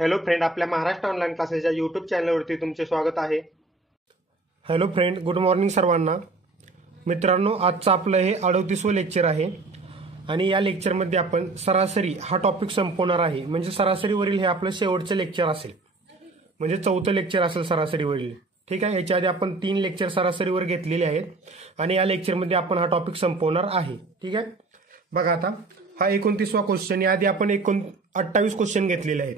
Hello friend, आपल्या Maharashtra online क्लासेसच्या YouTube चॅनलवरती तुमचे स्वागत आहे. हॅलो फ्रेंड, गुड मॉर्निंग सर्वांना. मित्रांनो, आजचं आपलं हे 38वं लेक्चर आहे आणि या लेक्चरमध्ये आपण सरासरी हा टॉपिक संपवणार आहे. म्हणजे सरासरीवरील हे आपलं शेवटचं लेक्चर असेल, म्हणजे 4थं लेक्चर असेल सरासरीवरील. ठीक आहे. याच्या आधी आपण 3 लेक्चर सरासरीवर घेतलेले आहेत आणि या लेक्चरमध्ये आपण हा टॉपिक संपवणार आहे. ठीक आहे. बघा, आता हा 29वा क्वेश्चन. याआधी आपण 28 क्वेश्चन घेतलेले आहेत.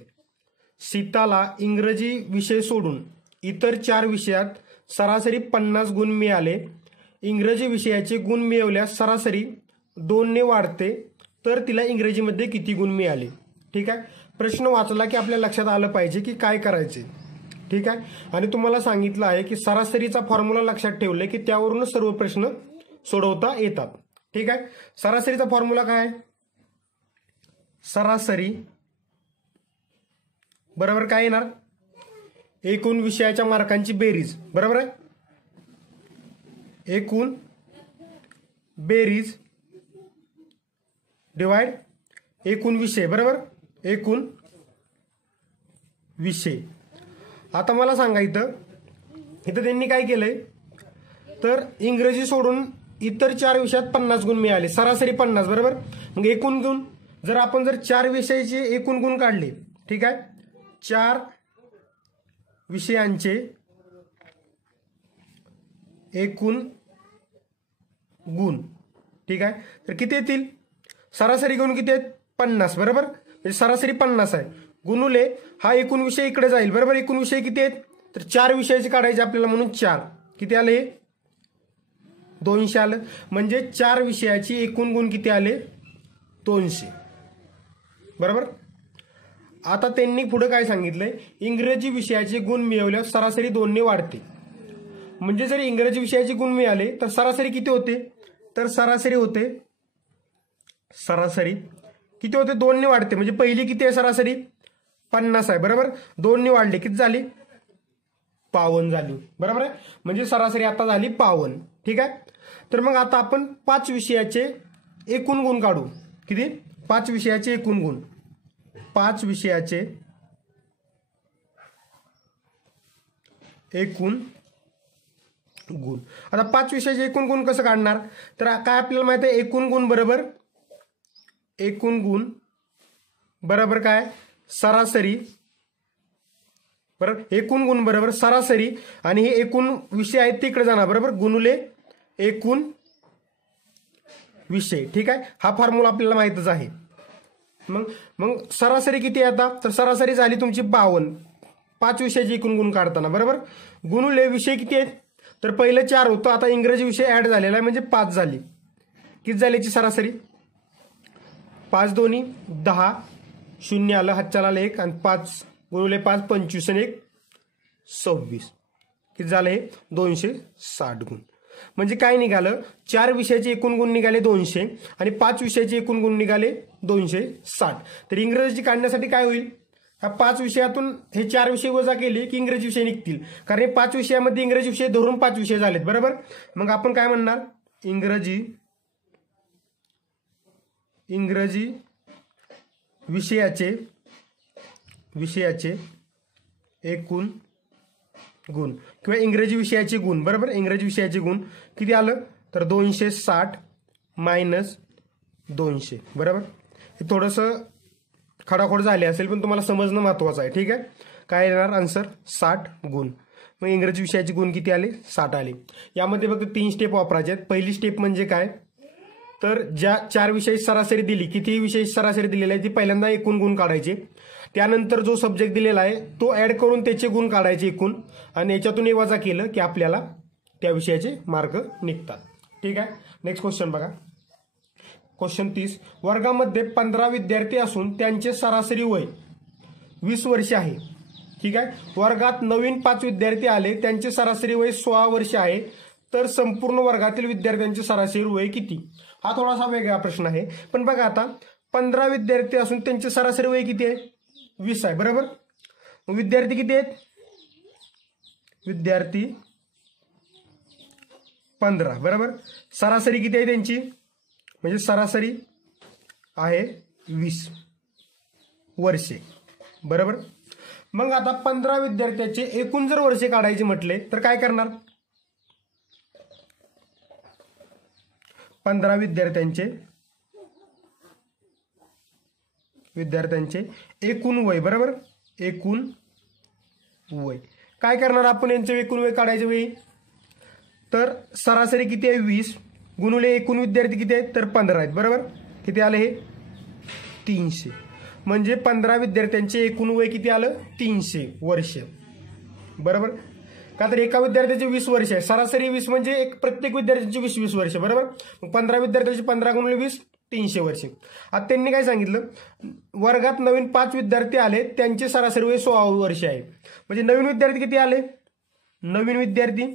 सीताला इंग्रजी विषय सोडून इतर 4 विषयात सरासरी 50 गुण मिळाले. इंग्रजी विषयाचे गुण मिळवल्यास सरासरी 2 ने वाढते, तर तिला इंग्रजीमध्ये किती गुण मिळाले. ठीक आहे. प्रश्न वाचला की आपल्या लक्षात आलं पाहिजे की काय करायचे. ठीक आहे. आणि तुम्हाला सांगितलं आहे की सरासरीचा फॉर्म्युला लक्षात ठेवले की त्यावरूनच सर्व प्रश्न सोडवता येतात. ठीक आहे. सरासरीचा फॉर्म्युला काय? सरासरी बरोबर काय येणार? एकूण विषयाच्या मार्कांची बेरीज. बरोबर आहे. एकूण बेरीज डिवाइड एकूण विषय. बरोबर. एकूण विषय. आता मला सांगा, इथं त्यांनी काय केलंय, तर इंग्रजी सोडून इतर 4 विषयात 50 गुण मिळाले. सरासरी 50. बरोबर. मग एकूण गुण जर आपण 4 विषयाचे एकूण गुण काढले. ठीक आहे. 4 विषयांचे एकूण गुण. ठीक आहे. तर किती येतील? सरासरी गुण किती आहेत? 50. बरोबर. म्हणजे सरासरी 50 आहे. गुणुले हा एकूण विषय इकडे जाईल. बरोबर. एकूण विषय किती आहेत? तर 4 विषयाचे काढायचे आपल्याला, म्हणून 4 किती आले? 200 आलं. म्हणजे 4 विषयाची एकूण गुण किती आले? 200. बरोबर. आता त्यांनी पुढे काय सांगितलंय, इंग्रजी विषयाचे गुण मिळवल्यास सरासरी 2 ने वाढते. म्हणजे जर इंग्रजी विषयाचे गुण मिळाले तर सरासरी किती होते? तर सरासरी किती होते? 2 ने वाढते. म्हणजे पहिली किती आहे? सरासरी 50 आहे. बरोबर. 2 ने वाढले किती झाली? 52 झाली. बरोबर आहे. म्हणजे सरासरी आता झाली 52. ठीक आहे. तर मग आता आपण 5 विषयाचे एकूण गुण काढू. किती? 5 विषयाचे एकूण गुण. 5 विषयाचे एकूण गुण. आता 5 विषयाचे एकूण गुण कसं काढणार? तर काय आपल्याला माहिती आहे, एकूण गुण बरोबर काय? सरासरी. बरोबर. एकूण गुण बरोबर सरासरी, आणि हे एकूण विषय आहेत तिकडे जाणार. बरोबर. गुणुले एकूण विषय. ठीक आहे. हा फॉर्म्युला आपल्याला माहितच आहे. मग सरासरी किती आहे आता? तर सरासरी झाली तुमची 52. 5 विषयाचे एकूण गुण काढताना. बरोबर. गुणुले विषय किती आहेत? तर पहिलं 4 होतं, आता इंग्रजी विषय ऍड झालेला आहे म्हणजे 5 झाली. किती झाली याची सरासरी? 5 दोन्ही 10, 0 आलं, हातच्याला आलं 1, आणि 5 गुणुले 5 25 आणि 1 26. किती झालं हे? 260 गुण. म्हणजे काय निघालं? 4 विषयाचे एकूण गुण निघाले 200 आणि 5 विषयाचे एकूण गुण निघाले 260. तर इंग्रजी काढण्यासाठी काय होईल? ह्या 5 विषयातून हे 4 विषय वजा केले की इंग्रजी विषय निघतील. कारण हे 5 विषयामध्ये इंग्रजी विषय धरून 5 विषय झालेत. बरोबर. मग आपण काय म्हणणार? इंग्रजी विषयाचे एकूण गुण किंवा इंग्रजी विषयाचे गुण. बरोबर. इंग्रजी विषयाचे गुण किती आलं? तर 260 मायनस 200. बरोबर. हे थोडंसं खडाखोड झाले असेल, पण तुम्हाला समजणं महत्वाचं आहे. ठीक आहे. काय येणार आन्सर? 60 गुण. मग इंग्रजी विषयाचे गुण किती आले? 60 आले. यामध्ये फक्त 3 स्टेप वापरायचे आहेत. पहिली स्टेप म्हणजे काय, तर ज्या 4 विषय सरासरी दिली, किती विषय सरासरी दिलेला आहे, ती पहिल्यांदा एकूण गुण काढायचे. त्यानंतर जो सब्जेक्ट दिलेला आहे तो ऍड करून त्याचे गुण काढायचे एकूण, आणि याच्यातून हे वजा केलं की आपल्याला त्या विषयाचे मार्क निघतात. ठीक आहे. नेक्स्ट क्वेश्चन बघा. क्वेश्चन 30. वर्गामध्ये 15 विद्यार्थी असून त्यांचे सरासरी वय 20 वर्ष आहे. ठीक आहे. वर्गात नवीन 5 विद्यार्थी आले, त्यांचे सरासरी वय 16 वर्ष आहे. तर संपूर्ण वर्गातील विद्यार्थ्यांचे सरासरी वय किती? हा थोडासा वेगळा प्रश्न आहे. पण बघा, आता 15 विद्यार्थी असून त्यांचे सरासरी वय किती आहे? 20 आहे. बरोबर. विद्यार्थी किती आहेत? विद्यार्थी 15. बरोबर. सरासरी किती आहे त्यांची? म्हणजे सरासरी आहे 20 वर्षे. बरोबर. मग आता 15 विद्यार्थ्यांचे एकूण जर वर्षे काढायचे म्हटले तर काय करणार? 15 विद्यार्थ्यांचे एकूण वय, बरोबर, एकूण वय काय करणार आपण यांचे एकूण वय काढायचे वेळी? तर सरासरी किती आहे 20 गुणुले एकूण विद्यार्थी किती आहेत तर 15 आहेत, बरोबर. किती आले हे 300. म्हणजे 15 विद्यार्थ्यांचे एकूण वय किती आलं 300 वर्ष, बरोबर. का तर एका विद्यार्थ्याचे 20 वर्ष आहे, सरासरी 20 म्हणजे एक प्रत्येक विद्यार्थ्याची 20 वर्ष, बरोबर. मग 15 विद्यार्थ्यांचे 15 गुणिले 20 300 वर्षे. आता त्यांनी काय सांगितलं, वर्गात नवीन 5 विद्यार्थी आले त्यांचे सरासरी वय 16 वर्ष आहे. म्हणजे नवीन विद्यार्थी किती आले? नवीन विद्यार्थी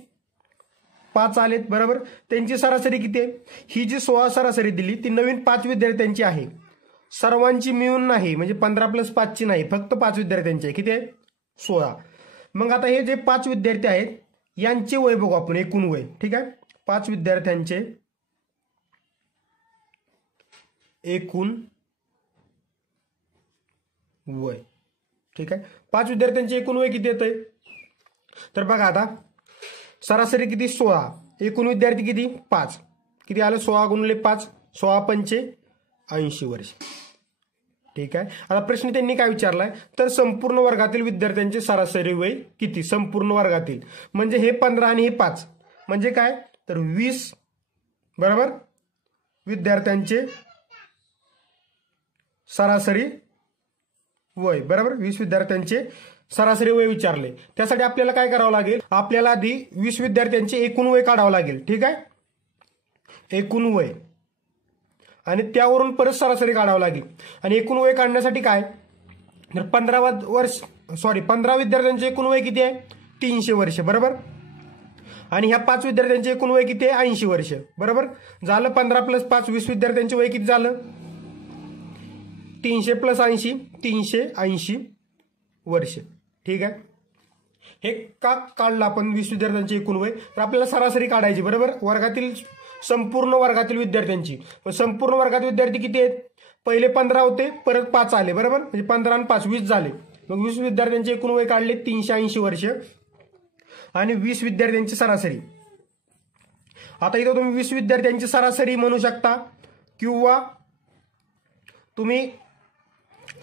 5 आलेत, बरोबर. त्यांची सरासरी किती आहे? ही जी 16 सरासरी दिली ती नवीन 5 विद्यार्थ्यांची आहे, सर्वांची मिळून नाही. म्हणजे 15 + 5 ची नाही, फक्त 5 विद्यार्थ्यांची आहे. किती आहे? 16. मग आता हे जे 5 विद्यार्थी आहेत यांचे वय बघू आपण, एकूण वय. ठीक आहे, 5 विद्यार्थ्यांचे एकूण वय. ठीक आहे, 5 विद्यार्थ्यांचे एकूण वय किती येतंय? तर बघा आता सरासरी किती 16, एकूण विद्यार्थी किती 5, किती आलं 16 गुणिले 5 16 पंचे 80 वर्ष. ठीक आहे. आता प्रश्न त्यांनी काय विचारलाय तर संपूर्ण वर्गातील विद्यार्थ्यांचे सरासरी वय किती? संपूर्ण वर्गातील म्हणजे हे 15 आणि हे 5 म्हणजे काय तर 20, बरोबर, विद्यार्थ्यांचे सरासरी वय, बरोबर. 20 विद्यार्थ्यांचे सरासरी वय विचारले. त्यासाठी आपल्याला काय करावं लागेल? आपल्याला आधी 20 विद्यार्थ्यांचे एकूण वय काढावं लागेल. ठीक आहे, एकूण वय, आणि त्यावरून परत सरासरी काढावं लागेल. आणि एकूण वय काढण्यासाठी काय तर 15 विद्यार्थ्यांचे एकूण वय किती आहे 300 वर्ष, बरोबर. आणि ह्या 5 विद्यार्थ्यांचे एकूण वय किती आहे 80 वर्ष, बरोबर. झालं 15 + 5 20 विद्यार्थ्यांचे वय किती झालं 300 + 80 380 वर्ष. ठीक आहे, हे का काढलं आपण 20 विद्यार्थ्यांचे एकूण वय? तर आपल्याला सरासरी काढायची, बरोबर, वर्गातील संपूर्ण वर्गातील विद्यार्थ्यांची. संपूर्ण वर्गात विद्यार्थी किती आहेत? पहिले 15 होते, परत 5 आले, बरोबर. म्हणजे 15 आणि 5 20 झाले. मग 20 विद्यार्थ्यांचे एकूण वय काढले 380 वर्ष आणि 20 विद्यार्थ्यांची सरासरी. आता इथं तुम्ही 20 विद्यार्थ्यांची सरासरी म्हणू शकता किंवा तुम्ही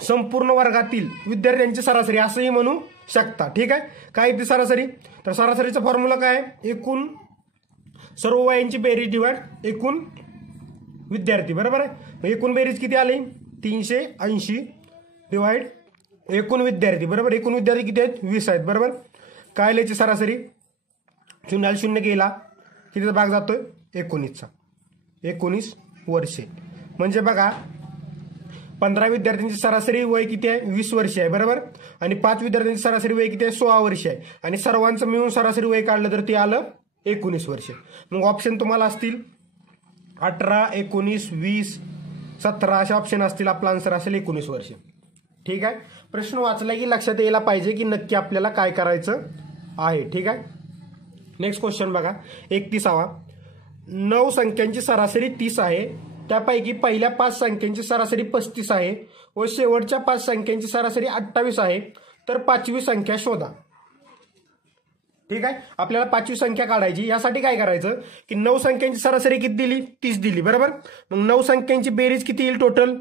संपूर्ण वर्गातील विद्यार्थ्यांची सरासरी असंही म्हणू शकता. ठीक आहे, काय ती सरासरी? तर सरासरीचा फॉर्म्युला काय आहे? एकूण सर्व वयांची बेरीज डिवाइड एकूण विद्यार्थी, बरोबर आहे. एकूण बेरीज किती आली 380 डिवाइड एकूण विद्यार्थी, बरोबर. एकूण विद्यार्थी किती आहेत 20 आहेत, बरोबर. काय लिहायची सरासरी? 0 0 गेला कितीचा भाग जातोय 19चा, 19 वर्षे. म्हणजे बघा 15 विद्यार्थ्यांची सरासरी वय किती आहे 20 वर्ष आहे, बरोबर. आणि 5 विद्यार्थ्यांची सरासरी वय किती आहे 16 वर्ष आहे. आणि सर्वांचं मिळून सरासरी वय काढलं तर ते आलं 19 वर्ष. मग ऑप्शन तुम्हाला असतील 18 19 20 17 असे ऑप्शन असतील. आपला आन्सर असेल 19 वर्ष. ठीक आहे, प्रश्न वाचला की लक्षात यायला पाहिजे की नक्की आपल्याला काय करायचं आहे. ठीक आहे, नेक्स्ट क्वेश्चन बघा 31वा. 9 संख्यांची सरासरी 30 आहे, त्यापैकी पहिल्या 5 संख्यांची सरासरी 35 आहे व शेवटच्या 5 संख्यांची सरासरी 28 आहे, तर 5वी संख्या शोधा. ठीक आहे, आपल्याला 5वी संख्या काढायची. यासाठी काय करायचं की 9 संख्यांची सरासरी किती दिली 30 दिली, बरोबर. मग 9 संख्यांची बेरीज किती येईल टोटल?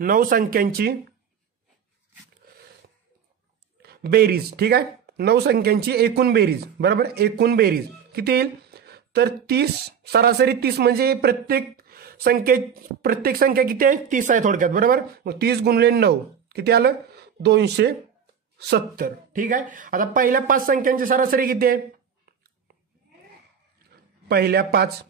9 संख्यांची बेरीज, ठीक आहे, 9 संख्यांची एकूण बेरीज, बरोबर. एकूण बेरीज किती येईल तर 30, सरासरी 30 म्हणजे प्रत्येक संख्या किती आहे 30 आहे थोडक्यात, बरोबर. मग 30 गुणिले 9 किती आलं 270. ठीक आहे, आता पहिल्या 5 संख्यांची सरासरी किती आहे? पहिल्या 5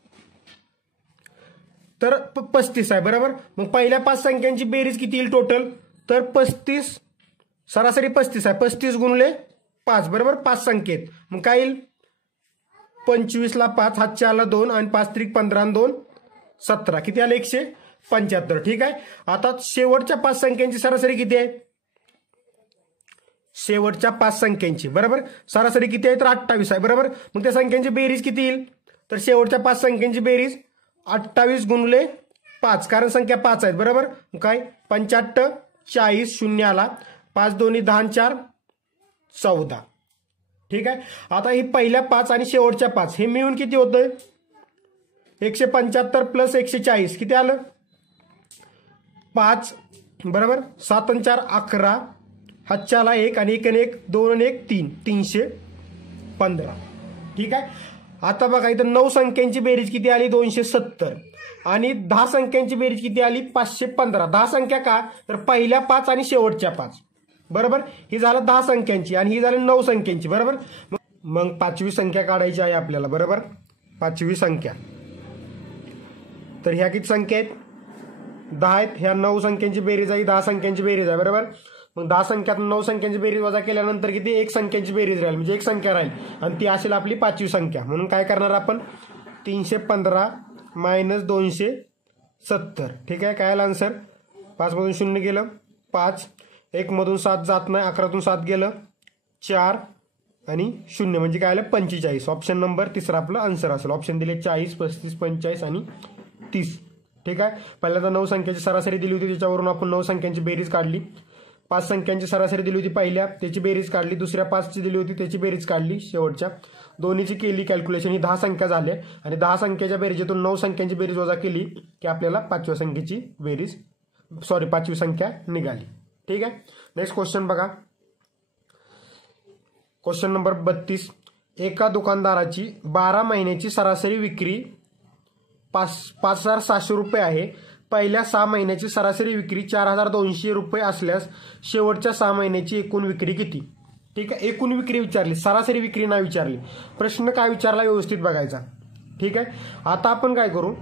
तर 35 आहे, बरोबर. मग पहिल्या 5 संख्यांची बेरीज किती येईल टोटल तर 35, सरासरी 35 आहे, 35 गुणिले 5, बरोबर. 5 संख्येत मग काय येईल 25 ला 5 हातचे आला 2 आणि 5 त्रिक 15 आणि 2 17 किती आलं 175. ठीक आहे, आता शेवटच्या 5 संख्यांची सरासरी किती आहे? शेवटच्या 5 संख्यांची, बरोबर, सरासरी किती आहे तर 28 आहे, बरोबर. मग त्या संख्यांची बेरीज किती येईल तर शेवटच्या 5 संख्यांची बेरीज 28 गुणिले 5, कारण संख्या 5 आहेत, बरोबर. काय 85 40 0 आला 5 दोन्ही 10 आणि 4 14. ठीक आहे. आता ही पहिल्या 5 आणि शेवटच्या 5 हे मिळून किती होतंय 175 प्लस 140 किती आलं 5 बरोबर 7 आणि 4 11 हातच्याला 1 आणि 1 आणि 1 2 आणि 1 3 315. ठीक आहे. आता बघा इथं 9 संख्यांची बेरीज किती आली 270 आणि 10 संख्यांची बेरीज किती आली 515. 10 संख्या का तर पहिल्या 5 आणि शेवटच्या 5 बरोबर. ही झालं 10 संख्यांची आणि ही झाली 9 संख्यांची बरोबर. मग 5वी संख्या काढायची आहे आपल्याला बरोबर. 5वी संख्या तर ह्या किती संख्या आहेत 10 आहेत. ह्या 9 संख्यांची बेरीज आहे 10 संख्यांची बेरीज आहे बरोबर. मग 10 संख्यातून 9 संख्यांची बेरीज वजा केल्यानंतर किती 1 संख्यांची बेरीज राहील म्हणजे 1 संख्या राहील आणि ती असेल आपली 5वी संख्या. म्हणून काय करणार आपण 315 मायनस 270. ठीक आहे. काय आलं आन्सर 5 मधून 0 गेलं 5 1 मधून 7 जात नाही 11तून 7 गेलं 4 आणि 0 म्हणजे काय आलं 45. ऑप्शन नंबर तिसरा आपलं आन्सर असेल. ऑप्शन दिले 40 35 45 आणि 30. ठीक आहे. पहिल्यांदा 9 संख्याची सरासरी दिली होती त्याच्यावरून आपण 9 संख्यांची बेरीज काढली. 5 संख्यांची सरासरी दिली होती पहिल्या त्याची बेरीज काढली. दुसऱ्या 5ची दिली होती त्याची बेरीज काढली. शेवटच्या दोन्हीची केली कॅल्क्युलेशन. ही 10 संख्या झाल्या आणि 10 संख्येच्या बेरीजतून 9 संख्यांची बेरीज वजा केली की आपल्याला 5व्या संख्येची बेरीज 5वी संख्या निघाली. ठीक आहे. नेक्स्ट क्वेश्चन बघा. Question number 32. एका दुकानदाराची 12 महिन्याची सरासरी विक्री 5,700 रुपये आहे. पहिल्या 6 महिन्याची सरासरी विक्री 4,200 रुपये असल्यास शेवटच्या 6 महिन्याची एकूण विक्री किती. ठीक आहे. एकूण विक्री विचारली सरासरी विक्री नाही विचारली. प्रश्न काय विचारला व्यवस्थित बघायचा. ठीक आहे. आता आपण काय करू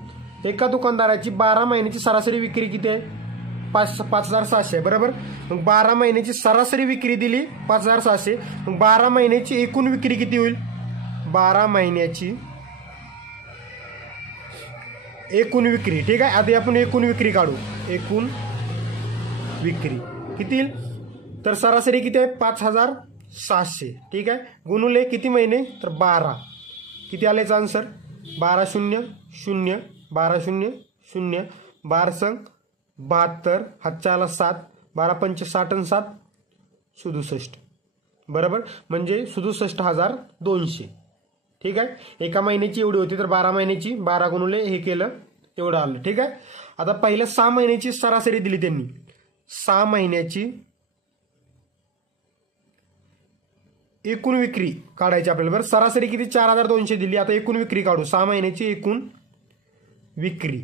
एका दुकानदाराची 12 महिन्याची सरासरी विक्री किती आहे 5,700 बरोबर. मग 12 महिन्याची सरासरी विक्री दिली 5,700. मग 12 महिन्याची एकूण विक्री किती होईल 12 महिन्याची एकूण विक्री. ठीक आहे. आधी आपण एकूण विक्री काढू. एकूण विक्री किती येईल तर सरासरी किती आहे 5,700. ठीक आहे. गुणुले किती महिने तर 12 किती आल्याचं आन्सर 12 0 0 12 0 0 12 संग 72 हातच्याला 7 12 पंच 60 आणि 7 67 बरोबर म्हणजे 67,200. ठीक आहे. एका महिन्याची एवढी होती तर 12 महिन्याची 12 गुणुले हे केलं एवढं आलं. ठीक आहे. आता पहिल्या 6 महिन्याची सरासरी दिली त्यांनी 6 महिन्याची एकूण विक्री काढायची आपल्याला बरं. सरासरी किती 4,200 दिली. आता एकूण विक्री काढू 6 महिन्याची एकूण विक्री.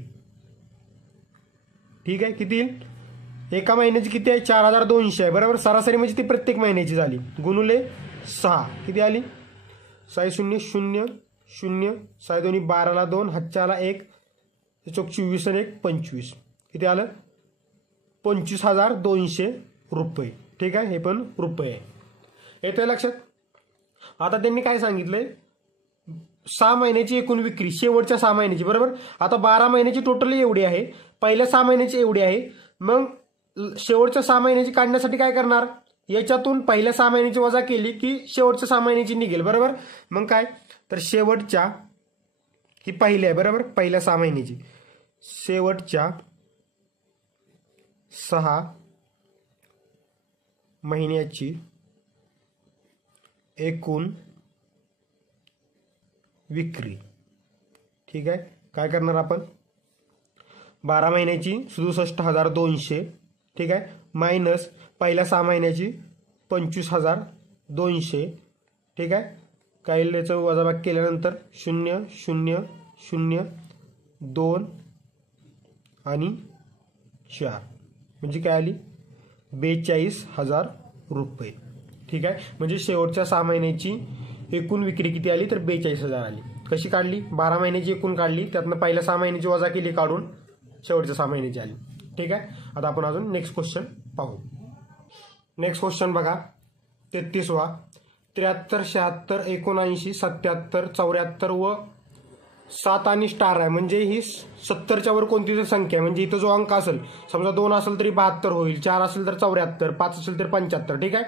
ठीक आहे. किती येईल एका महिन्याची किती आहे 4,200 आहे बरोबर. सरासरी म्हणजे ती प्रत्येक महिन्याची झाली गुणुले 6 किती आली 6 0 0 0 6 दोन्ही 12ला 2 हातच्याला 1 चौक 24 आणि 1 25 किती आलं 25,200 रुपये. ठीक आहे. हे पण रुपये आहे. येतंय लक्षात. आता त्यांनी काय सांगितलंय 6 महिन्याची एकूण विक्री शेवटच्या 6 महिन्याची बरोबर. आता 12 महिन्याची टोटली एवढी आहे पहिल्या 6 महिन्याची एवढी आहे. मग शेवटच्या 6 महिन्याची काढण्यासाठी काय करणार याच्यातून पहिल्या 6 महिन्याची वजा केली की शेवटच्या 6 महिन्याची निघेल बरोबर. मग काय तर शेवटच्या ही पहिली आहे बरोबर. पहिल्या 6 महिन्याची शेवटच्या 6 महिन्याची एकूण विक्री. ठीक आहे. काय करणार आपण 12 महिन्याची 67,200. ठीक आहे. मायनस पहिल्या 6 महिन्याची 25,200. ठीक आहे. काही याचं वजाबाकी केल्यानंतर 0 0 0 2 आणि 4 म्हणजे काय आली 42,000 रुपये. ठीक आहे. म्हणजे शेवटच्या 6 महिन्याची एकूण विक्री किती आली तर 42,000 आली. कशी काढली 12 महिन्याची एकूण काढली त्यातनं पहिल्या 6 महिन्याची वजा केली काढून शेवटच्या 6 महिन्याची आली. ठीक आहे. आता आपण अजून नेक्स्ट क्वेश्चन पाहू. नेक्स्ट क्वेश्चन बघा 33वा 73 76 79 77 74 व 7 आणि स्टार आहे म्हणजे ही 70च्या वर कोणती तरी संख्या आहे. म्हणजे इथं जो अंक असेल समजा 2 असेल तरी 72 होईल 4 असेल तर 74 5 असेल तर 75. ठीक आहे.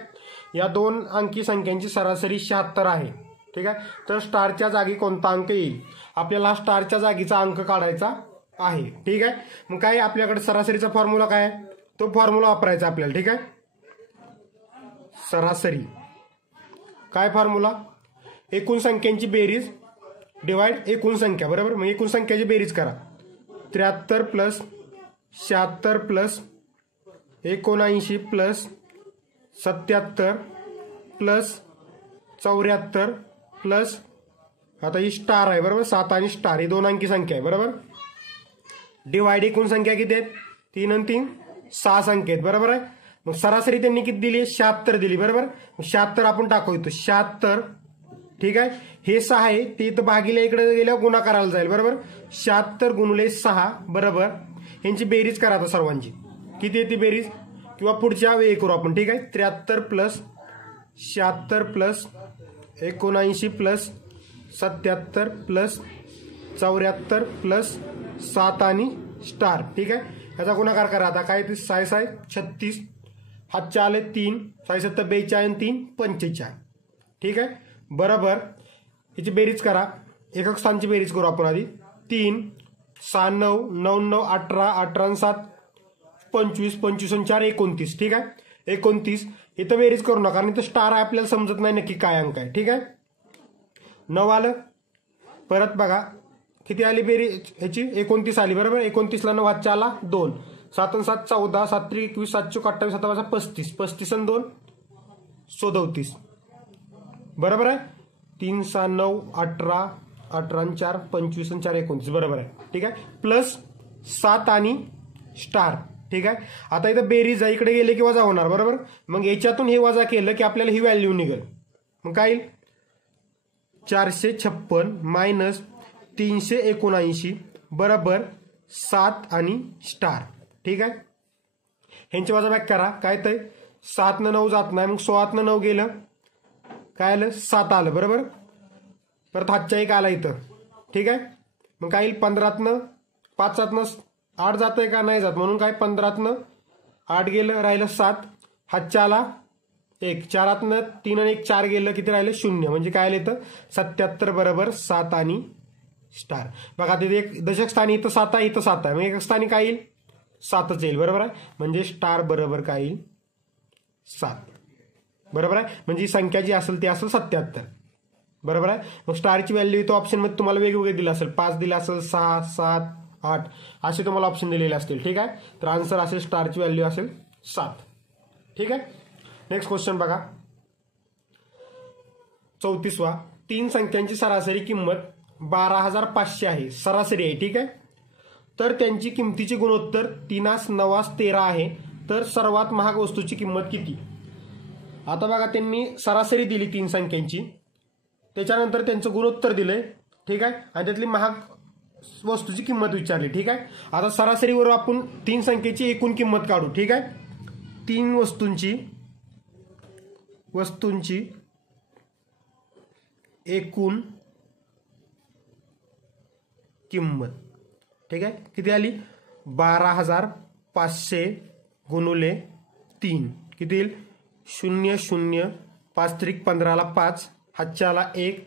या 2 अंकी संख्यांची सरासरी 76 आहे. ठीक आहे. तर स्टारच्या जागी कोणता अंक येईल आपल्याला हा स्टारच्या जागीचा अंक काढायचा आहे. ठीक आहे. मग काय आपल्याकडे सरासरीचा फॉर्म्युला काय आहे तो फॉर्म्युला वापरायचा आपल्याला. ठीक आहे. सरासरी. काय फॉर्म्युला? एकूण संख्यांची बेरीज डिवाइड एकूण संख्या, बरोबर. मग एकूण संख्याची बेरीज करा. 73 plus 76 plus 79 plus 77 plus 74 plus आता ही स्टार आहे, बरोबर. 7 आणि स्टार ही 2 अंकी संख्या आहे, बरोबर. डिवाइड एकूण संख्या किती आहेत? 3 आणि 3 6 संख्या आहेत, बरोबर आहे. मग सरासरी त्यांनी किती दिली? 76 दिली, बरोबर. 76 आपण टाकू इथं 76. ठीक आहे. हे 6 आहे ते इथं भागिले इकडे गेल्यावर गुणाकाराला जाईल, बरोबर. 76 गुणिले 6 बरोबर. यांची बेरीज करा आता सर्वांची. किती येते बेरीज? किंवा पुढच्या वेळी करू आपण. ठीक आहे. 73 plus 76 plus 79 plus 77 plus 74 plus 7 आणि स्टार. ठीक आहे. याचा गुणाकार करा आता. काय ते 6 6 36 हातचे आले 3 6 7 42 आणि 3 45. ठीक आहे. बरोबर. याची बेरीज करा. एकक स्थानची बेरीज करू आपण आधी. 3 6 9 9 9 18 18 आणि 7 25 25 आणि 4 29. ठीक आहे. 29 इथं बेरीज करू नका कारण इथं स्टार आहे, आपल्याला समजत नाही नक्की काय अंक आहे. ठीक आहे. 9 आलं. परत बघा किती आली बेरीज ह्याची? 29 आली, बरोबर. 29 ला 9 हातचा आला 2 7 आणि 7 14 7 3 21 7 चौक 28 7 35 35 आणि 2 37. बरोबर आहे. 3 6 9 18 18 आणि 4 25 आणि 4 29. बरोबर आहे. ठीक आहे. प्लस 7 आणि स्टार. ठीक आहे. आता इथं बेरीज आहे, इकडे गेले की वजा होणार, बरोबर. मग याच्यातून हे वजा केलं की आपल्याला ही व्हॅल्यू निघेल. मग काय येईल? 456 मायनस 379 बरोबर 7 आणि स्टार. ठीक आहे. ह्यांची वजा बॅक करा. काय तर 7 न 9 जात नाही, मग 16 न 9 गेलं काय आलं? 7 आलं, बरोबर. परत हातच्या 1 आला इथं. ठीक आहे. मग काय येईल? 15 5 7 8 जात आहे का? नाही जात, म्हणून काय 15 8 गेलं राहिलं 7 हातच्या आला 1 4 3 आणि 1 4 गेलं किती राहिलं? 0. म्हणजे काय आलं इथं? 77 बरोबर 7 आणि स्टार. बघा तिथे एक दशक स्थानी इथं 7 आहे, इथं 7 आहे, मग एकक स्थानी काय येईल? 7च येईल, बरोबर आहे. म्हणजे स्टार बरोबर काय येईल? 7. बरोबर आहे. म्हणजे ही संख्या जी असेल ती असेल 77. बरोबर आहे. मग स्टारची व्हॅल्यू इथं ऑप्शनमध्ये तुम्हाला वेगवेगळे दिलं असेल. 5 दिलं असेल, 6 7 8 असे तुम्हाला ऑप्शन दिलेले असतील. ठीक आहे. तर आन्सर असेल स्टारची व्हॅल्यू असेल 7. ठीक आहे. नेक्स्ट क्वेश्चन बघा. 34वा. 3 संख्यांची सरासरी किंमत 12,500 आहे, सरासरी आहे. ठीक आहे. तर त्यांची किमतीचे गुणोत्तर 3 9 13 आहे. तर सर्वात महाग वस्तूची किंमत किती? आता बघा त्यांनी सरासरी दिली 3 संख्यांची, त्याच्यानंतर त्यांचं गुणोत्तर दिलंय. ठीक आहे. आणि त्यातली महाग वस्तूची किंमत विचारली. ठीक आहे. आता सरासरीवर आपण 3 संख्येची एकूण किंमत काढू. ठीक आहे. 3 वस्तूंची एकूण किंमत. ठीक आहे. किती आली? 12,500 गुणुले 3 किती येईल? 0 0 5 त्रिक 15 ला 5 हातच्याला 1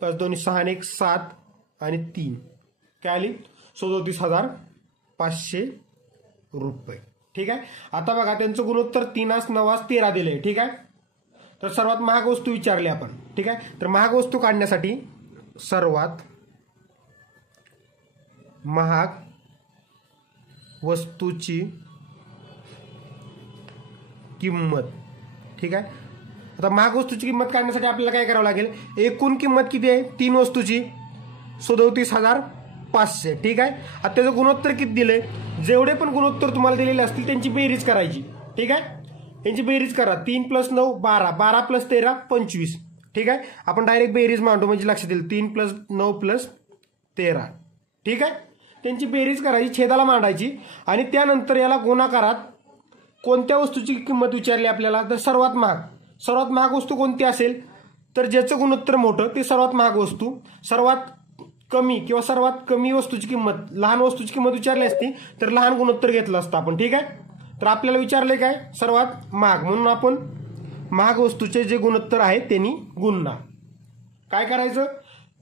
5 2 6 आणि 1 7 आणि 3 काय आली? 37,500 रुपये. ठीक आहे. आता बघा त्यांचं गुणोत्तर 3 9 13 दिले. ठीक आहे. तर सर्वात महाग वस्तू विचारली आपण. ठीक आहे. तर महाग वस्तू काढण्यासाठी सर्वात महाग वस्तूची किंमत. ठीक आहे. आता महाग वस्तूची किंमत काढण्यासाठी आपल्याला काय करावं लागेल? एकूण किंमत किती आहे 3 वस्तूची? 37,500. ठीक आहे. आता त्याचं गुणोत्तर किती दिलंय? जेवढे पण गुणोत्तर तुम्हाला दिलेले असतील त्यांची बेरीज करायची. ठीक आहे. यांची बेरीज करा. 3 + 9 12 12 + 13 25. ठीक आहे. आपण डायरेक्ट बेरीज मांडू म्हणजे लक्षात येईल. 3 + 9 + 13. ठीक आहे. त्यांची बेरीज करायची, छेदाला मांडायची आणि त्यानंतर याला गुणाकारात कोणत्या वस्तूची किंमत विचारली आपल्याला? तर सर्वात महाग वस्तू कोणती असेल? तर ज्याचं गुणोत्तर मोठं ते सर्वात महाग वस्तू. सर्वात कमी किंवा सर्वात कमी वस्तूची किंमत, लहान वस्तूची किंमत विचारली असती तर लहान गुणोत्तर घेतलं असतं आपण. ठीक आहे. तर आपल्याला विचारले काय? सर्वात महाग, म्हणून आपण महाग वस्तूचे जे गुणोत्तर आहे त्यांनी गुणणार. काय करायचं?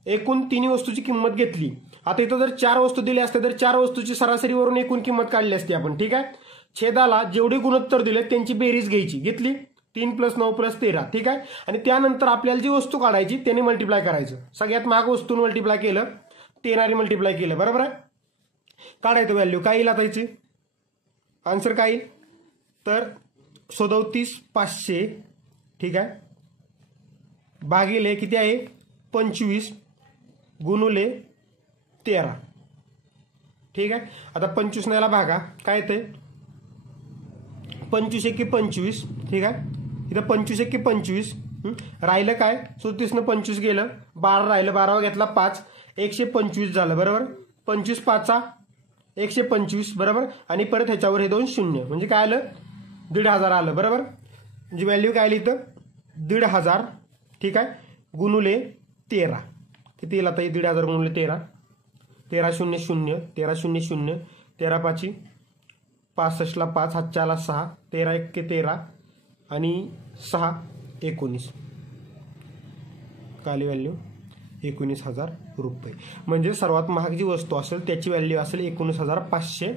एकूण 3 वस्तूची किंमत घेतली. आता इथं जर 4 वस्तू दिल्या असत्या तर 4 वस्तूची सरासरीवरून एकूण किंमत काढली असती आपण. ठीक आहे. छेदाला जेवढे गुणोत्तर दिले त्यांची बेरीज घ्यायची. घेतली 3 + 9 + 13, ठीक आहे. आणि त्यानंतर आपल्याला जी वस्तू काढायची त्याने मल्टिप्लाय करायचं. सगळ्यात महाग वस्तून मल्टिप्लाय केलं, 13 मल्टिप्लाय केलं, बरोबर आहे. काढायचं व्हॅल्यू काय येईल आता याची आन्सर काय येईल तर 37,500, ठीक आहे, भागिले किती आहे 25 गुणुले 13, ठीक आहे. आता 25 याला भागा काय येते 25 × 25, ठीक आहे. इथं 25 × 25 राहिलं काय 37 न 25 गेलं 12 राहिलं 12 घेतला 5 125 झालं, बरोबर. 25 5 125, बरोबर. आणि परत ह्याच्यावर हे 2 शून्य म्हणजे काय आलं 1,500 आलं, बरोबर. म्हणजे व्हॅल्यू काय आली इथं 1,500, ठीक आहे, गुणुले 13 किती येईल आता 1,500 गुणुले 13, 13 0 0 13 0 0 13 5 65 ला 5 हातच्याला 6 13 1 13 आणि 6 19 काली व्हॅल्यू 19,000 रुपये. म्हणजे सर्वात महाग जी वस्तू असेल त्याची व्हॅल्यू असेल 19,500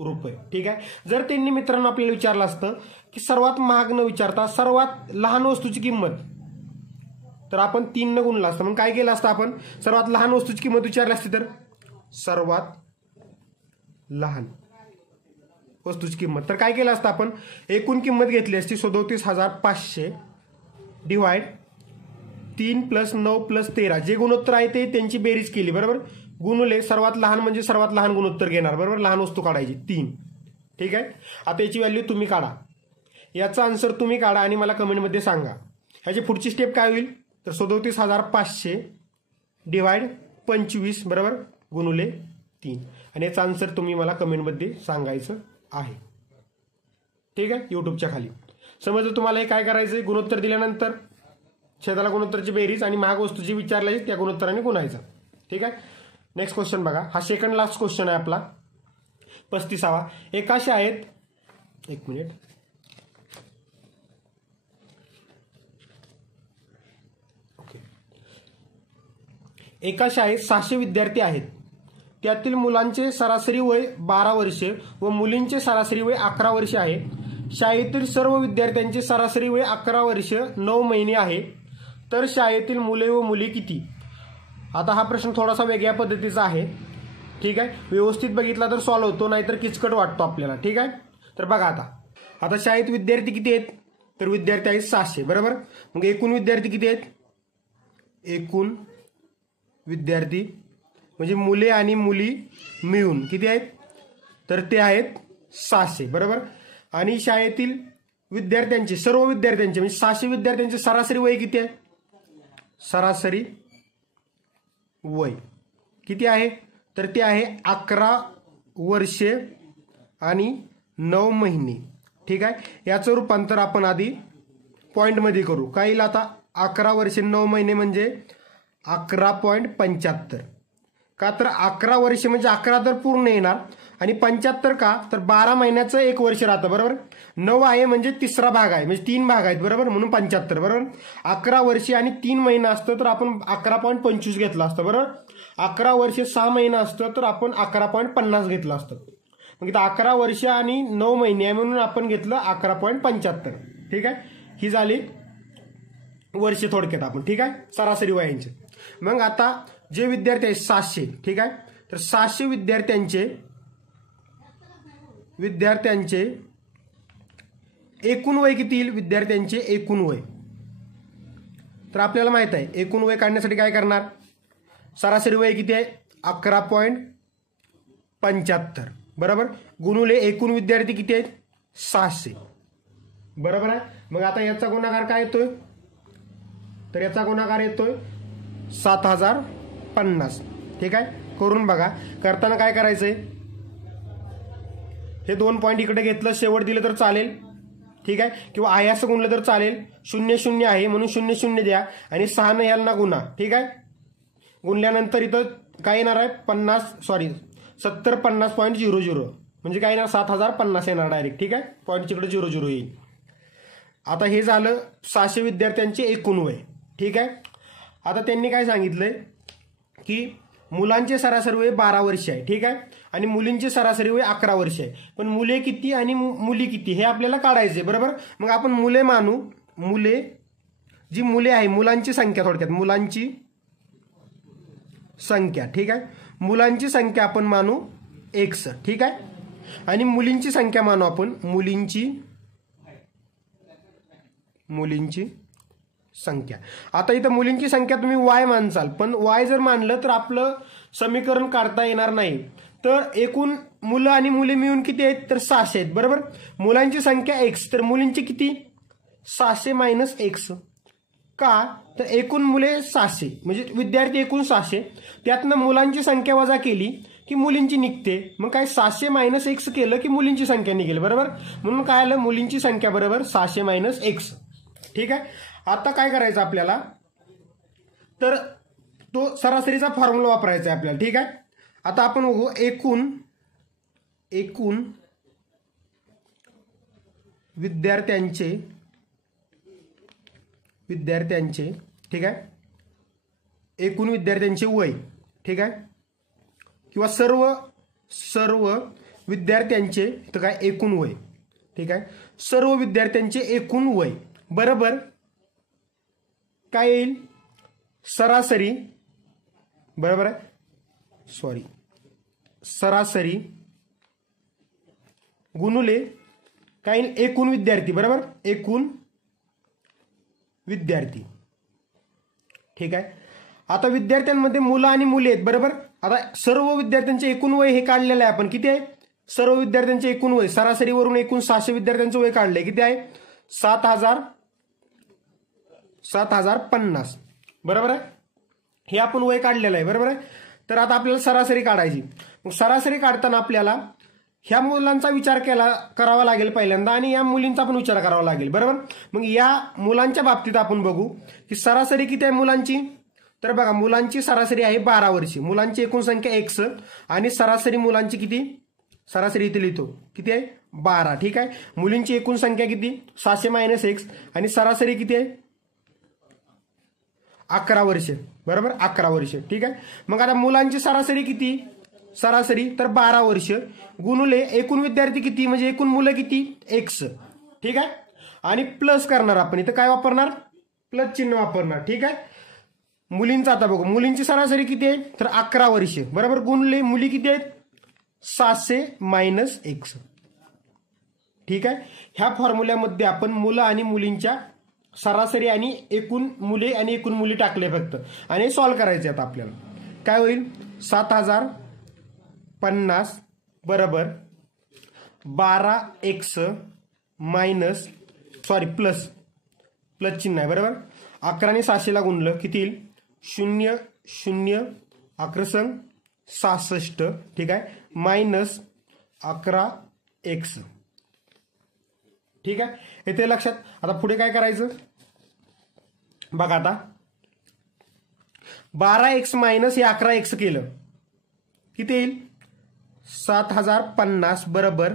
रुपये, ठीक आहे. जर त्यांनी मित्रांनो आपल्याला विचारलं असतं की सर्वात महाग न विचारता सर्वात लहान वस्तूची किंमत, तर आपण 3 न गुणला असतं. मग काय केलं असतं आपण सर्वात लहान वस्तूची किंमत विचारली असती तर सर्वात लहान वस्तूची किंमत, तर काय केलं असतं आपण एकूण किंमत घेतली असती 37,500 डिवाइड 3 + 9 + 13 जे गुणोत्तर आहे ते त्यांची बेरीज केली, बरोबर. गुणुले सर्वात लहान म्हणजे सर्वात लहान गुणोत्तर घेणार, बरोबर. लहान वस्तू काढायची 3, ठीक आहे. आता याची व्हॅल्यू तुम्ही काढा, याचा आन्सर तुम्ही काढा आणि मला कमेंटमध्ये सांगा. ह्याची पुढची स्टेप काय होईल तर 37,500 डिवाइड 25, बरोबर, गुणुले 3 आणि याचा आन्सर तुम्ही मला कमेंटमध्ये सांगायचं आहे, ठीक आहे. युट्यूबच्या खाली समजलं तुम्हाला हे काय करायचं गुणोत्तर दिल्यानंतर छेदाला गुणोत्तरची बेरीज आणि महाग वस्तूची विचारली त्या गुणोत्तराने गुणायचं, ठीक आहे. नेक्स्ट क्वेश्चन बघा, हा सेकंड लास्ट क्वेश्चन आहे आपला 35वा. एका शाळेत 1 मिनिट एका शाळेत 600 विद्यार्थी आहेत. त्यातील मुलांचे सरासरी वय 12 वर्षे व मुलींचे सरासरी वय 11 वर्षे आहे. शाळेतील सर्व विद्यार्थ्यांचे सरासरी वय 11 वर्ष 9 महिने आहे. तर शाळेतील मुले व मुली किती. आता हा प्रश्न थोडासा वेगळ्या पद्धतीचा आहे, ठीक आहे. व्यवस्थित बघितला तर सॉल्व्ह होतो, नाहीतर किचकट वाटतो आपल्याला, ठीक आहे. तर बघा आता शाळेत विद्यार्थी किती आहेत तर विद्यार्थी आहेत 600, बरोबर. मग एकूण विद्यार्थी किती आहेत एकूण विद्यार्थी म्हणजे मुले आणि मुली मिळून किती आहेत तर ते आहेत 600, बरोबर. आणि शाळेतील विद्यार्थ्यांचे सर्व विद्यार्थ्यांचे म्हणजे 600 विद्यार्थ्यांचे सरासरी वय किती आहे सरासरी वय किती आहे तर ते आहे 11 वर्षे आणि 9 महिने, ठीक आहे. याचं रूपांतर आपण आधी पॉईंटमध्ये करू. काय येईल आता 11 वर्षे 9 महिने म्हणजे 11.75. का तर 11 वर्षे म्हणजे 11 तर पूर्ण येणार आणि 75 का तर 12 महिन्याचं 1 वर्ष राहतं, बरोबर. 9 आहे म्हणजे तिसरा भाग आहे म्हणजे 3 भाग आहेत, बरोबर, म्हणून 75, बरोबर. 11 वर्षे आणि 3 महिना असतं तर आपण 11.25 घेतलं असतं, बरोबर. 11 वर्षे 6 महिना असतं तर आपण 11.50 घेतलं असतं. मग इथं 11 वर्ष आणि 9 महिने आहे म्हणून आपण घेतलं 11.75, ठीक आहे. ही झाली वर्षे थोडक्यात आपण, ठीक आहे, सरासरी वयांचे. मग आता जे विद्यार्थी आहेत 600, ठीक आहे, तर 600 विद्यार्थ्यांचे एकूण वय किती येईल विद्यार्थ्यांचे एकूण वय. तर आपल्याला माहित आहे एकूण वय काढण्यासाठी काय करणार सरासरी वय किती आहे 11.75, बरोबर, गुणुले एकूण विद्यार्थी किती आहेत 600, बरोबर आहे. मग आता याचा गुणाकार काय येतोय तर याचा गुणाकार येतोय 7,050, ठीक आहे. करून बघा. करताना काय करायचंय हे 2 पॉईंट इकडे घेतलं शेवट दिलं तर चालेल, ठीक आहे, किंवा आहे असं गुणलं तर चालेल. 0 0 आहे म्हणून 0 0 द्या आणि 6 ने याला गुणा, ठीक आहे. गुणल्यानंतर इथं काय येणार आहे 7050.00 म्हणजे काय येणार 7,050 येणार डायरेक्ट, ठीक आहे. पॉईंट इकडे 00 येईल. आता हे झालं 600 विद्यार्थ्यांचे एकूण वय, ठीक आहे. आता त्यांनी काय सांगितलंय की मुलांचे सरासरी वय 12 वर्ष आहे, ठीक आहे, आणि मुलींचे सरासरी वय 11 वर्ष आहे. पण मुले किती आणि मुली किती हे आपल्याला काढायचे, बरोबर. मग आपण मुले मानू, जी मुले आहे, मुलांची संख्या, थोडक्यात मुलांची संख्या, ठीक आहे. मुलांची संख्या आपण मानू x, ठीक आहे, आणि मुलींची संख्या मानू आपण मुलींची संख्या. आता इथं मुलींची संख्या तुम्ही y मानसाल, पण y जर मानलं तर आपलं समीकरण काढता येणार नाही. तर एकूण मुलं आणि मुले मिळून किती आहेत, तर 600 आहेत, बरोबर. मुलांची संख्या x, तर मुलींची किती, 600 मायनस x. का, तर एकूण मुले 600 म्हणजे विद्यार्थी एकूण 600, त्यातनं मुलांची संख्या वजा केली की मुलींची निघते. मग काय 600 मायनस x केलं की मुलींची संख्या निघेल, बरोबर. म्हणून काय आलं, मुलींची संख्या बरोबर 600 मायनस x, ठीक आहे. आता काय करायचं आपल्याला, तर तो सरासरीचा फॉर्म्युला वापरायचा आहे आपल्याला, ठीक आहे. आता आपण बघू एकूण विद्यार्थ्यांचे, ठीक आहे, एकूण विद्यार्थ्यांचे वय, ठीक आहे, किंवा सर्व विद्यार्थ्यांचे, तर काय एकूण वय, ठीक आहे, सर्व विद्यार्थ्यांचे एकूण वय बरोबर काय येईल, सरासरी, बरोबर आहे, सरासरी गुणुले काय येईल, एकूण विद्यार्थी, बरोबर, एकूण विद्यार्थी, ठीक आहे. आता विद्यार्थ्यांमध्ये मुलं आणि मुली आहेत, बरोबर. आता सर्व विद्यार्थ्यांचे एकूण वय हे काढलेलं आहे आपण, किती आहे, सर्व विद्यार्थ्यांचे एकूण वय सरासरीवरून एकूण 600 विद्यार्थ्यांचं वय काढलंय, किती आहे, 7050, बरोबर आहे. हे आपण वय काढलेलं आहे, बरोबर आहे. तर आता आपल्याला सरासरी काढायची. मग सरासरी काढताना आपल्याला ह्या मुलांचा विचार करावा लागेल पहिल्यांदा, आणि या मुलींचा पण विचार करावा लागेल, बरोबर. मग या मुलांच्या बाबतीत आपण बघू की सरासरी किती आहे मुलांची, तर बघा मुलांची सरासरी आहे 12 वर्षे, मुलांची एकूण संख्या x आणि सरासरी मुलांची किती, सरासरी इथे लिहितो किती आहे 12, ठीक आहे. मुलींची एकूण संख्या किती 600 मायनस x आणि सरासरी किती आहे 11 वर्षे, बरोबर 11 वर्षे, ठीक आहे. मग आता मुलांची सरासरी किती, सरासरी तर 12 वर्ष गुणुले एकूण विद्यार्थी किती म्हणजे एकूण मुलं किती x, ठीक आहे. आणि प्लस करणार आपण, इथं काय वापरणार, प्लस चिन्ह वापरणार, ठीक आहे. मुलींचा आता बघू, मुलींची सरासरी किती आहे तर 11 वर्ष, बरोबर, गुणुले मुली किती आहेत 600 मायनस x, ठीक आहे. ह्या फॉर्म्युल्यामध्ये आपण मुलं आणि मुलींच्या सरासरी आणि एकूण मुले आणि एकूण मुली टाकले फक्त, आणि सॉल्व्ह करायचे. आता आपल्याला काय होईल 7050 बरोबर 12x मायनस प्लस चिन्ह आहे, बरोबर. 11 ने 600 ला गुणलं किती येईल 0 0 11 संग 66, ठीक आहे, मायनस 11x, ठीक आहे. येते लक्षात. आता पुढे काय करायचं बघा, आता 12x मायनस हे 11x केलं किती येईल 7050 बरोबर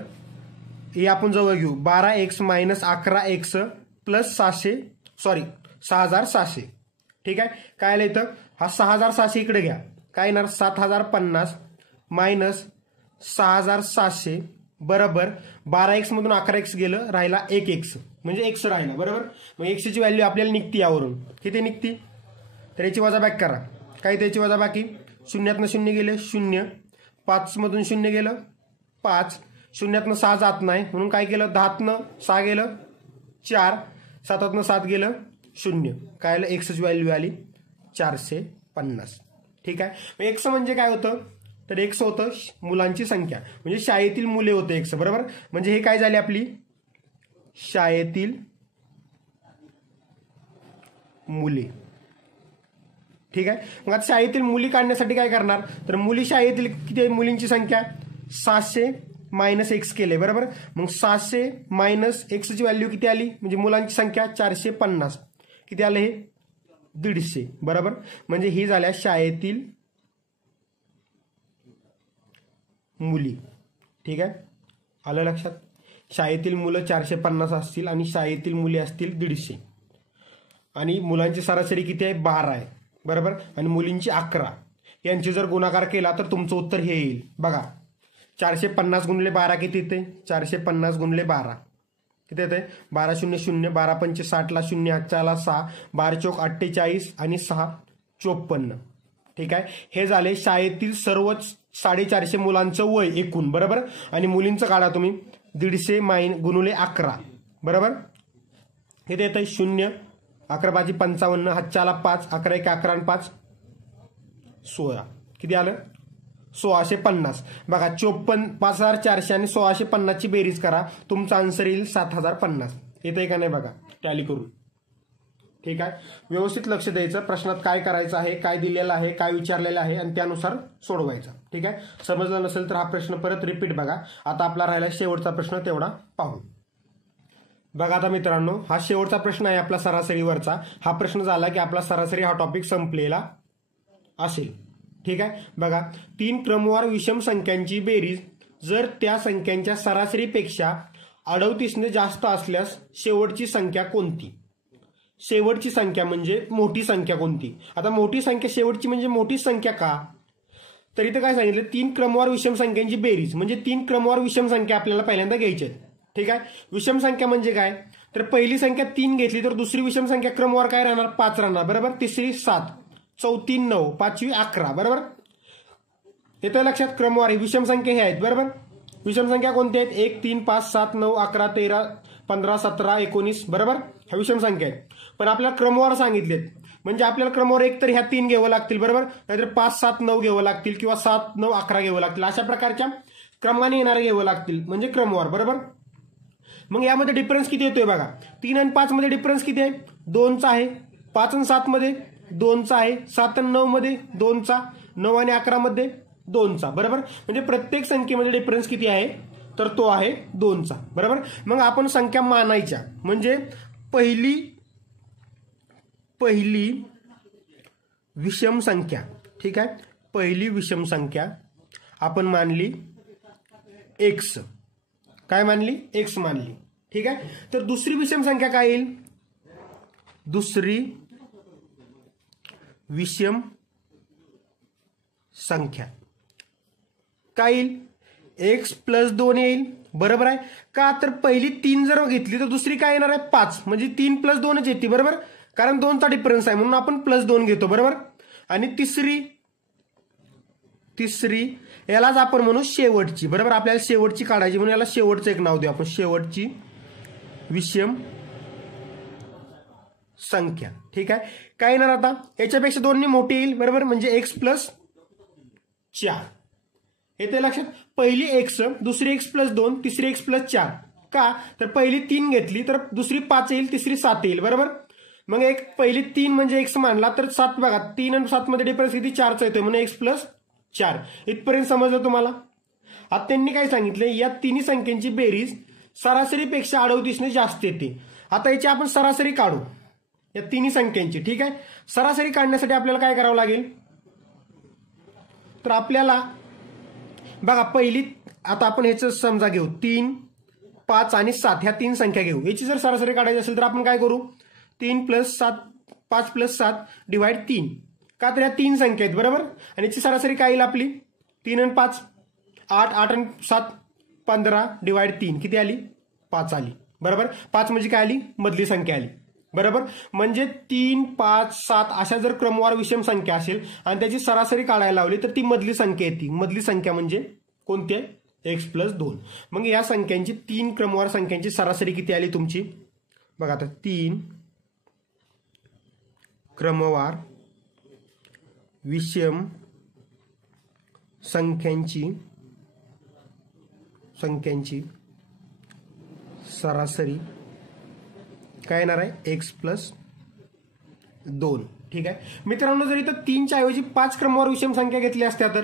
हे आपण जवळ घेऊ 12x मायनस 11x प्लस 6700, ठीक आहे. काय आलं इथं हा 6700 इकडे घ्या, काय येणार 7050 मायनस 6700 बरोबर 12x मधून 11x गेलं, राहिला 1x म्हणजे x राहिला, बरोबर. मग x ची व्हॅल्यू आपल्याला निघते यावरून, किती निघते तर याची वजाबाकी करा, काय त्याची वजाबाकी, शून्यातनं 0 गेले 0, 5 मधून 0 गेलं 5, शून्यातनं 6 जात नाही म्हणून काय केलं 10तनं 6 गेलं 4, 7तनं 7 गेलं 0, काय आलं x ची व्हॅल्यू आली 450, ठीक आहे. x म्हणजे काय होतं तर x होतं मुलांची संख्या म्हणजे शाळेतील मुले होते x, बरोबर. म्हणजे हे काय झाले आपली शाळेतील मुले, ठीक आहे. मग आता शाळेतील मुली काढण्यासाठी काय करणार तर मुली शाळेतील किती मुलींची संख्या 600 मायनस x केले, बरोबर. मग 600 मायनस x ची व्हॅल्यू किती आली म्हणजे मुलांची संख्या 450, किती आलं हे 150, बरोबर. म्हणजे ही झाल्या शाळेतील मुली, ठीक आहे. आलं लक्षात. शाळेतील मुलं 450 असतील आणि शाळेतील मुली असतील 150, आणि मुलांची सरासरी किती आहे 12 आहे, बरोबर, आणि मुलींची 11. यांची जर गुणाकार केला तर तुमचं उत्तर हे येईल. बघा 450 गुणिले 12 किती येते? 450 गुणिले 12 किती येते? 12 0 0, 12 5 60 ला 0, 8 ला 6, 12 चौक 48 आणि 6 54. ठीक आहे. हे झाले शाळेतील सर्वच 450 मुलांचं वय एकूण, बरोबर. आणि मुलींचं काढा तुम्ही 150 गुणिले 11, बरोबर. किती येत आहे? 0, 11 5 55, 7 5, 11 1 11 आणि 5 16. किती आलं? 1650. बघा 54,400 आणि 1650 ची बेरीज करा, तुमचा आन्सर येईल 7050. येते का नाही बघा टॅली करून. ठीक आहे. व्यवस्थित लक्ष द्यायचं, प्रश्नात काय करायचं आहे, काय दिलेलं आहे, काय विचारलेलं आहे आणि त्यानुसार सोडवायचं. ठीक आहे. समजलं नसेल तर हा प्रश्न परत रिपीट बघा. आता आपला राहिला शेवटचा प्रश्न, तेवढा पाहू. बघा आता मित्रांनो, हा शेवटचा प्रश्न आहे आपला सरासरीवरचा. हा प्रश्न झाला की आपला सरासरी हा टॉपिक संपलेला असेल. ठीक आहे. बघा 3 क्रमवार विषम संख्यांची बेरीज जर त्या संख्यांच्या सरासरीपेक्षा 38ने जास्त असल्यास शेवटची संख्या कोणती? शेवटची संख्या म्हणजे मोठी संख्या कोणती? आता मोठी संख्या शेवटची म्हणजे मोठी संख्या का? तर इथं काय सांगितलं? 3 क्रमवार विषम संख्यांची बेरीज म्हणजे 3 क्रमवार विषम संख्या आपल्याला पहिल्यांदा घ्यायच्या आहेत. ठीक आहे. विषम संख्या म्हणजे काय? तर पहिली संख्या 3 घेतली तर दुसरी विषम संख्या क्रमवार काय राहणार? 5 राहणार, बरोबर. तिसरी 7, चौथी 9, पाचवी 11, बरोबर. येतं लक्षात? क्रमवार विषम संख्या हे आहेत, बरोबर. विषम संख्या कोणत्या आहेत? 1 3 5 7 9 11 13 15 17 19, बरोबर. ह्या विषम संख्या आहेत. पण आपल्याला क्रमवार सांगितलेत म्हणजे आपल्याला क्रमवार एक तर ह्या 3 घ्यावं लागतील, बरोबर. नाहीतर 5 7 9 घ्यावं लागतील किंवा 7 9 11 घ्यावं लागतील. अशा प्रकारच्या क्रमाने येणारे घ्यावं लागतील म्हणजे क्रमवार, बरोबर. मग यामध्ये डिफरन्स किती येतोय बघा? 3 आणि 5 मध्ये डिफरन्स किती आहे? 2चा आहे. 5 आणि 7 मध्ये 2चा आहे. 7 आणि 9 मध्ये 2चा. 9 आणि 11 मध्ये 2चा, बरोबर. म्हणजे प्रत्येक संख्येमध्ये डिफरन्स किती आहे? तर तो आहे 2चा, बरोबर. मग आपण संख्या मानायच्या म्हणजे पहिली विषम संख्या, ठीक आहे. पहिली विषम संख्या आपण मानली x. काय मानली? x मानली. ठीक आहे. तर दुसरी विषम संख्या काय येईल? दुसरी विषम संख्या काय येईल? x + 2 येईल, बरोबर आहे का? तर पहिली 3 जर घेतली तर दुसरी काय येणार आहे? 5. म्हणजे 3 + 2च येते, बरोबर. कारण 2चा डिफरन्स आहे म्हणून आपण +2 घेतो, बरोबर. आणि तिसरी यालाच आपण म्हणू शेवटची, बरोबर. आपल्याला शेवटची काढायची म्हणून याला शेवटचं एक नाव देऊ आपण, शेवटची विषम संख्या. ठीक आहे. काय येणार आता? याच्यापेक्षा 2 मोठी येईल, बरोबर. म्हणजे x + 4 येते लक्षात? पहिली x, दुसरी x + 2, तिसरी x + 4. का? तर पहिली 3 घेतली तर दुसरी 5 येईल, तिसरी 7 येईल, बरोबर. मग पहिली 3 म्हणजे x मानला तर 7 बघा 3 आणि 7 मध्ये डिफरन्स किती? 4चा येतोय म्हणून x + 4. इथपर्यंत समजलं तुम्हाला? आता त्यांनी काय सांगितलं? या तिन्ही संख्यांची बेरीज सरासरीपेक्षा 38ने जास्त येते. आता याची आपण सरासरी काढू या तिन्ही संख्यांची. ठीक आहे. सरासरी काढण्यासाठी आपल्याला काय करावं लागेल? तर आपल्याला बघा पहिली आता आपण ह्याचं समजा घेऊ 3 5 आणि 7 ह्या 3 संख्या घेऊ. याची जर सरासरी काढायची असेल तर आपण काय करू? 3 + 7 5 + 7 / 3. का? तर ह्या 3 संख्या आहेत, बरोबर. आणि याची सरासरी काय येईल आपली? 3 आणि 5 8, 8 आणि 7 15 / 3 किती आली? 5 आली, बरोबर. 5 म्हणजे काय आली? मधली संख्या आली, बरोबर. म्हणजे 3 5 7 अशा जर क्रमवार विषम संख्या असेल आणि त्याची सरासरी काढायला लावली तर ती मधली संख्या येते. मधली संख्या म्हणजे कोणती आहे? x + 2. मग या संख्यांची 3 क्रमवार संख्यांची सरासरी किती आली तुमची? बघा आता 3 क्रमवार विषम संख्यांची सरासरी काय येणार आहे? x + 2. ठीक आहे मित्रांनो. जर इथं 3च्या ऐवजी 5 क्रमवार विषम संख्या घेतल्या असत्या तर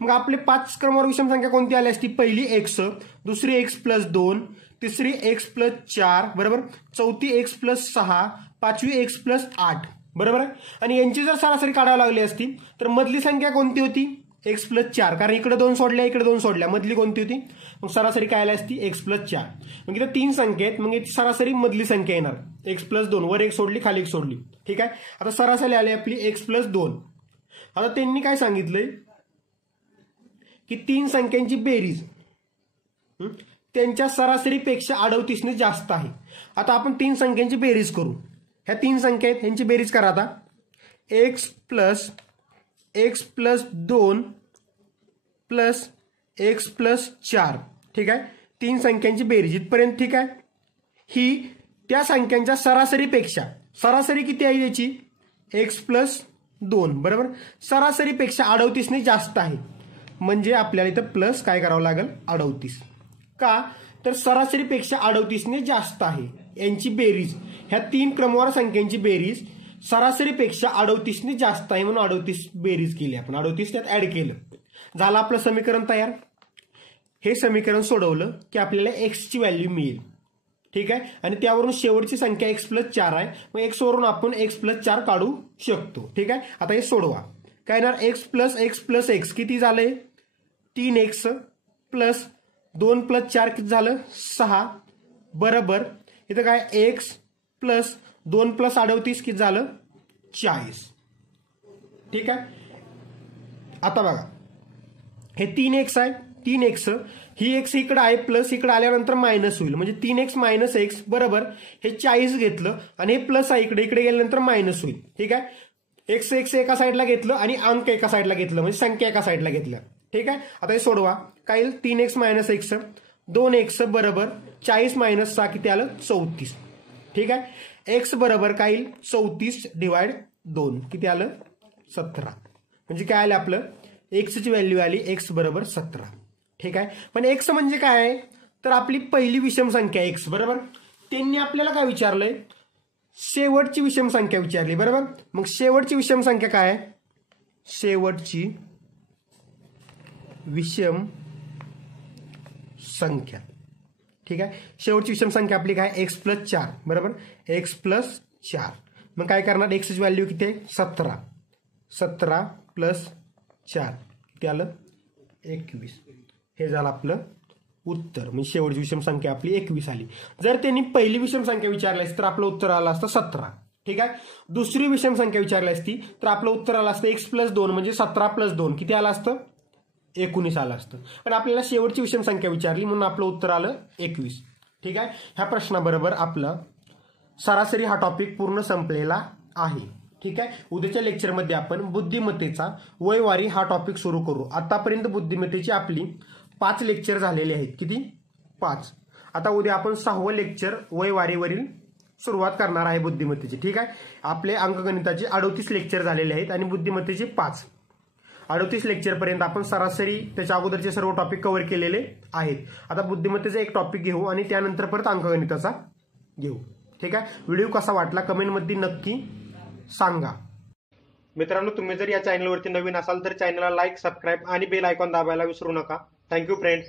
मग आपले 5 क्रमवार विषम संख्या कोणती आली असती? पहिली x, दुसरी x + 2, तिसरी x + 4, बरोबर. चौथी x + 6, पाचवी x + 8, बरोबर आहे. आणि यांची जर सरासरी काढावी लागली असती तर मधली संख्या कोणती होती? x + 4. कारण इकडे 2 सोडल्या, इकडे 2 सोडल्या, मधली कोणती होती? मग सरासरी काय आली असती? x + 4. मग इथं 3 संख्या आहेत, मग याची सरासरी मधली संख्या येणार x + 2. वर 1 सोडली, खाली 1 सोडली. ठीक आहे. आता सरासरी आली आपली x + 2. आता त्यांनी काय सांगितलंय की 3 संख्यांची बेरीज त्यांच्या सरासरीपेक्षा 38ने जास्त आहे. आता आपण 3 संख्यांची बेरीज करू. ह्या 3 संख्या आहेत, ह्यांची बेरीज करा. आता x plus 2 plus x plus 4. ठीक आहे, 3 संख्यांची बेरीज इथपर्यंत ठीक आहे. ही त्या संख्यांच्या सरासरीपेक्षा, सरासरी किती आहे याची x प्लस 2 बरोबर, सरासरीपेक्षा 38ने जास्त आहे. म्हणजे आपल्याला इथं प्लस काय करावं लागेल 38. का तर सरासरीपेक्षा 38ने जास्त आहे. यांची बेरीज, ह्या 3 क्रमवार संख्यांची बेरीज सरासरीपेक्षा 38ने जास्त आहे म्हणून 38 बेरीज केली आपण, 38 त्यात ऍड केलं. झालं आपलं समीकरण तयार. हे समीकरण सोडवलं की आपल्याला x ची व्हॅल्यू मिळेल. ठीक आहे, आणि त्यावरून शेवटची संख्या x प्लस 4 आहे. मग x वरून आपण x प्लस 4 काढू शकतो. ठीक आहे, आता हे सोडवा. काय येणार x प्लस x किती झालंय 3x प्लस 2 प्लस 4 किती झालं 6 बरोबर. इथं काय x प्लस 2 प्लस 38 किती झालं 40. ठीक आहे, आता बघा हे 3x आहे, 3x ही x इकडे आहे प्लस इकडे आल्यानंतर मायनस होईल म्हणजे 3x मायनस x बरोबर. हे 40 घेतलं आणि हे प्लस आहे इकडे, इकडे गेल्यानंतर मायनस होईल. ठीक आहे, x एका साईडला घेतलं आणि अंक एका साईडला घेतलं म्हणजे संख्या एका साईडला घेतल्या. ठीक आहे, आता हे सोडवा. काय येईल 3x मायनस x 2x बरोबर 40 मायनस 6 किती आलं 34. ठीक आहे, x बरोबर काय येईल 34 डिवाइड 2 किती आलं 17. म्हणजे काय आलं आपलं x ची व्हॅल्यू आली x बरोबर 17. ठीक आहे, पण x म्हणजे काय आहे तर आपली पहिली विषम संख्या x बरोबर. त्यांनी आपल्याला काय विचारलंय शेवटची विषम संख्या विचारली बरोबर. मग शेवटची विषम संख्या काय आहे, शेवटची विषम संख्या. ठीक आहे, शेवटची विषम संख्या आपली काय x प्लस 4 बरोबर, x प्लस 4. मग काय करणार x ची व्हॅल्यू किती आहे 17, 17 प्लस 4 किती आलं 21. हे झालं आपलं उत्तर. म्हणजे शेवटची विषम संख्या आपली 21 आली. जर त्यांनी पहिली विषम संख्या विचारली असती तर आपलं उत्तर आलं असतं 17. ठीक आहे, दुसरी विषम संख्या विचारली असती तर आपलं उत्तर आलं असतं x प्लस 2 म्हणजे 17 प्लस 2 किती आलं असतं 19 आलं असतं. पण आपल्याला शेवटची विषम संख्या विचारली म्हणून आपलं उत्तर आलं 21. ठीक आहे, ह्या प्रश्नाबरोबर आपलं सरासरी हा टॉपिक पूर्ण संपलेला आहे. ठीक आहे, उद्याच्या लेक्चरमध्ये आपण बुद्धिमत्तेचा वयवारी हा टॉपिक सुरू करू. आतापर्यंत बुद्धिमत्तेची आपली 5 लेक्चर झालेले आहेत. किती 5. आता उद्या आपण 6वं लेक्चर वयवारीवरील सुरुवात करणार आहे बुद्धिमत्तेची. ठीक आहे, आपले अंकगणिताचे 38 लेक्चर झालेले आहेत आणि बुद्धिमत्तेचे 5. 38 लेक्चरपर्यंत आपण सरासरी त्याच्या अगोदरचे सर्व टॉपिक कव्हर केलेले आहेत. आता बुद्धिमत्तेचा एक टॉपिक घेऊ आणि त्यानंतर परत अंकगणिताचा घेऊ. ठीक आहे, व्हिडिओ कसा वाटला कमेंटमध्ये नक्की सांगा. मित्रांनो, तुम्ही जर या चॅनलवरती नवीन असाल तर चॅनलला लाईक, सबस्क्राईब आणि बेल आयकॉन दाबायला विसरू नका. Thank you friend.